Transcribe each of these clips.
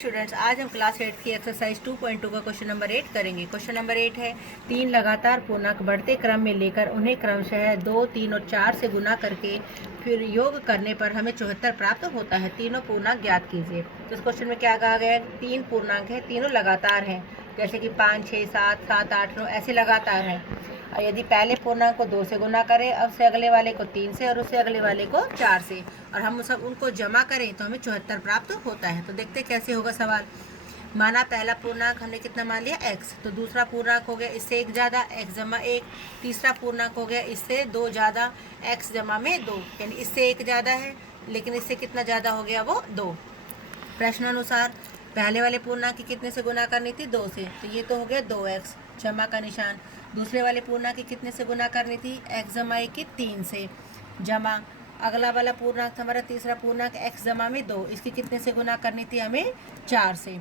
Students, आज हम class 8 की एक्सरसाइज 2.2 का क्वेश्चन नंबर 8 करेंगे। क्वेश्चन नंबर 8 है, 3 लगातार पूर्णांक बढ़ते क्रम में लेकर उन्हें क्रमशः 2, 3 और 4 से गुना करके फिर योग करने पर हमें 74 प्राप्त होता है। तीनों पूर्णांक ज्ञात कीजिए। तो इस क्वेश्चन में क्या कहा गया है, 3 पूर्णांक है, तीनों लगातार हैं, जैसे कि 5, 6, 7, 7, 8, 9 ऐसे लगातार हैं। और यदि पहले पूर्णांक को 2 से गुना करें, अब से अगले वाले को 3 से और उससे अगले वाले को 4 से, और हम सब उनको जमा करें तो हमें 74 प्राप्त होता है। तो देखते कैसे होगा सवाल। माना पहला पूर्णांक हमने कितना मान लिया x, तो दूसरा पूर्णांक हो गया इससे 1 ज़्यादा x जमा 1, तीसरा पूर्णांक हो गया इससे 2 ज़्यादा x जमा में 2, यानी इससे 1 ज़्यादा है लेकिन इससे कितना ज़्यादा हो गया, वो 2। प्रश्नानुसार पहले वाले पूर्णांक की कितने से गुना करनी थी, 2 से, तो ये तो हो गया 2x जमा का निशान। दूसरे वाले पूर्णांक की कितने से गुना करनी थी, x जमा 1 की 3 से, जमा अगला वाला पूर्णांक हमारा तीसरा पूर्णांक x जमा में 2, इसकी कितने से गुना करनी थी हमें, 4 से,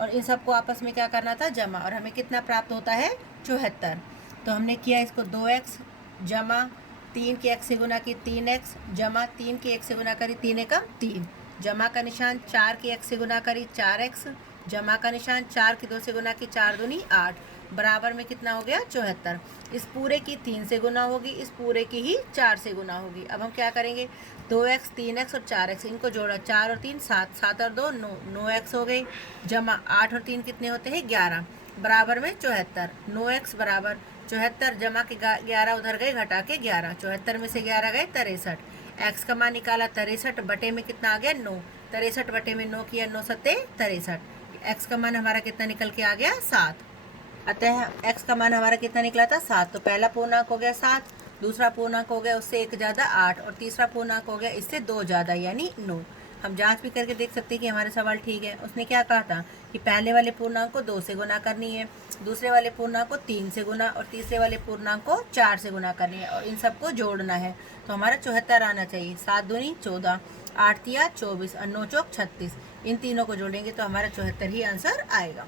और इन सबको आपस में क्या करना था, जमा, और हमें कितना प्राप्त होता है, 74। तो हमने किया इसको 2x जमा 3 की x से गुना की 3x जमा 3 की x से गुना करी 3 एकम 3, जमा का निशान 4 की x से गुना करी 4x, जमा का निशान 4 की 2 से गुना की 4 दूनी 8, बराबर में कितना हो गया, 74। इस पूरे की 3 से गुना होगी, इस पूरे की ही 4 से गुना होगी। अब हम क्या करेंगे, 2x 3x और 4x इनको जोड़ा, 4 और 3 7, 7 और 2 9, 9x हो गई, जमा 8 और 3 कितने होते हैं, 11, बराबर में 74। 9x बराबर 74, जमा के 11 उधर गए घटा के 11, 74 में से 11 गए 63, x का मान निकाला 63 बटे में कितना आ गया, 9, 63 बटे में 9 किया, 9 सत्ते 63, x का मान हमारा कितना निकल के आ गया, 7। अतः x का मान हमारा कितना निकला था, 7। तो पहला पूर्णांक हो गया 7, दूसरा पूर्णांक हो गया उससे 1 ज़्यादा 8, और तीसरा पूर्णांक हो गया इससे 2 ज़्यादा यानी 9। हम जांच भी करके देख सकते हैं कि हमारा सवाल ठीक है। उसने क्या कहा था कि पहले वाले पूर्णांक को 2 से गुना करनी है, दूसरे वाले पूर्णांक को 3 से गुना, और तीसरे वाले पूर्णांक को 4 से गुना करनी है, और इन सबको जोड़ना है। तो हमारा 74 आना चाहिए। 7 दूनी 14, 8 तिया 24 और 9 चौक 36, इन तीनों को जोड़ेंगे तो हमारा 74 ही आंसर आएगा।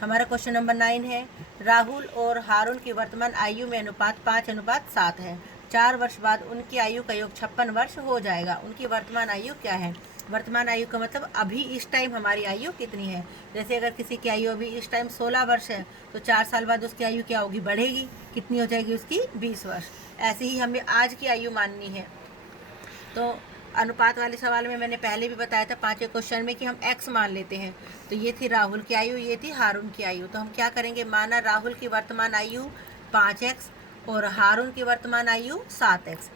हमारा क्वेश्चन नंबर 9 है, राहुल और हारून की वर्तमान आयु में अनुपात 5:7 है। 4 वर्ष बाद उनकी आयु का योग 56 वर्ष हो जाएगा। उनकी वर्तमान आयु क्या है। वर्तमान आयु का मतलब अभी इस टाइम हमारी आयु कितनी है। जैसे अगर किसी की आयु अभी इस टाइम 16 वर्ष है, तो 4 साल बाद उसकी आयु क्या होगी, बढ़ेगी, कितनी हो जाएगी उसकी, 20 वर्ष। ऐसे ही हमें आज की आयु माननी है। तो अनुपात वाले सवाल में मैंने पहले भी बताया था 5वें क्वेश्चन में कि हम x मान लेते हैं। तो ये थी राहुल की आयु, ये थी हारून की आयु। तो हम क्या करेंगे, माना राहुल की वर्तमान आयु 5x और हारून की वर्तमान आयु 7x।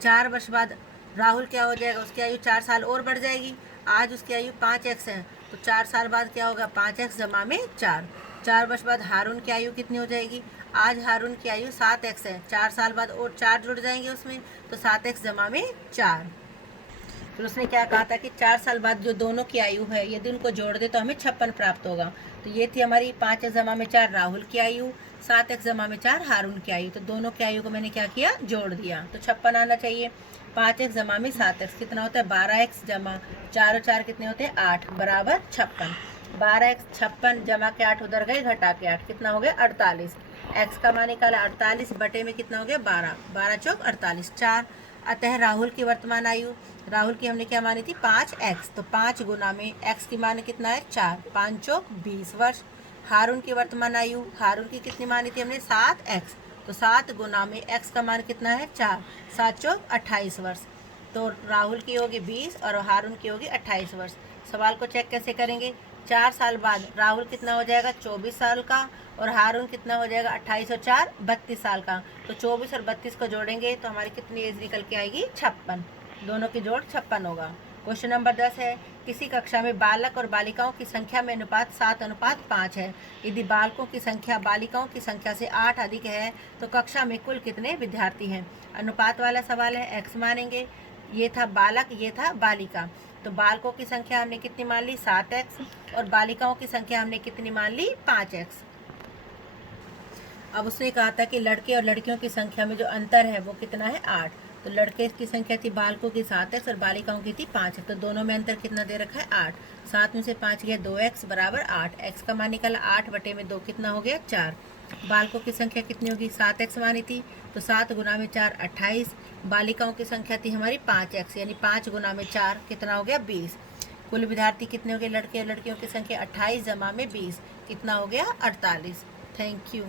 4 वर्ष बाद राहुल क्या हो जाएगा, उसकी आयु 4 साल और बढ़ जाएगी। आज उसकी आयु 5x है, तो 4 साल बाद क्या होगा, 5x जमा में 4। 4 वर्ष बाद हारून की आयु कितनी हो जाएगी, आज हारून की आयु 7x है, 4 साल बाद और 4 जुड़ जाएंगे उसमें, तो 7x जमा में 4। फिर उसने क्या कहा था कि 4 साल बाद जो दोनों की आयु है यदि उनको जोड़ दे तो हमें 56 प्राप्त होगा। तो ये थी हमारी 5x जमा में 4 राहुल की आयु, 7x जमा में 4 हारून की आयु। तो दोनों की आयु को मैंने क्या किया, जोड़ दिया, तो 56 आना चाहिए। 5x जमा में 7x कितना होता है, 12x जमा 4 और 4 कितने होते हैं, 8, बराबर 56। 12x 56 जमा के 8 उधर गए घटा के 8, कितना हो गया, 48। x का मान निकाला 48 बटे में कितना हो गया, 12, 12 चौक 48, 4। अतः राहुल की वर्तमान आयु, राहुल की हमने क्या मानी थी, 5x, तो 5 गुना में x की मान कितना है, 4, 5 चौक 20 वर्ष। हारून की वर्तमान आयु, हारून की कितनी मानी थी हमने, 7x, तो 7 गुना में x का मान कितना है, 4, 7 चौक 28 वर्ष। तो राहुल की होगी 20 और हारून की होगी 28 वर्ष। सवाल को चेक कैसे करेंगे, 4 साल बाद राहुल कितना हो जाएगा, 24 साल का, और हारून कितना हो जाएगा, 28 और 4 32 साल का। तो 24 और 32 को जोड़ेंगे तो हमारी कितनी एज निकल के आएगी, 56। दोनों की जोड़ 56 होगा। क्वेश्चन नंबर 10 है, किसी कक्षा में बालक और बालिकाओं की संख्या में अनुपात 7:5 है। यदि बालकों की संख्या बालिकाओं की संख्या से 8 अधिक है तो कक्षा में कुल कितने विद्यार्थी हैं। अनुपात वाला सवाल है, x मानेंगे, ये था बालक, ये था बालिका। तो बालकों की संख्या हमने कितनी मान ली, 7x, और बालिकाओं की संख्या हमने कितनी मान ली, 5x। अब उसने कहा था कि लड़के और लड़कियों की संख्या में जो अंतर है वो कितना है, 8। तो लड़के की संख्या थी बालकों की 7x और बालिकाओं की थी 5x। तो दोनों में अंतर कितना दे रखा है, 8। 7 में से 5 गया, 2x बराबर 8। x का मान निकला 8 बटे में 2 कितना हो गया, 4। बालकों की संख्या कितनी होगी, 7x मानी थी, तो 7 गुना में 4 28। बालिकाओं की संख्या थी हमारी 5x, यानी 5 गुना में 4 कितना हो गया, 20। कुल विद्यार्थी कितने हो गए लड़के और लड़कियों की संख्या 28 जमा में 20 कितना हो गया 48। Thank you.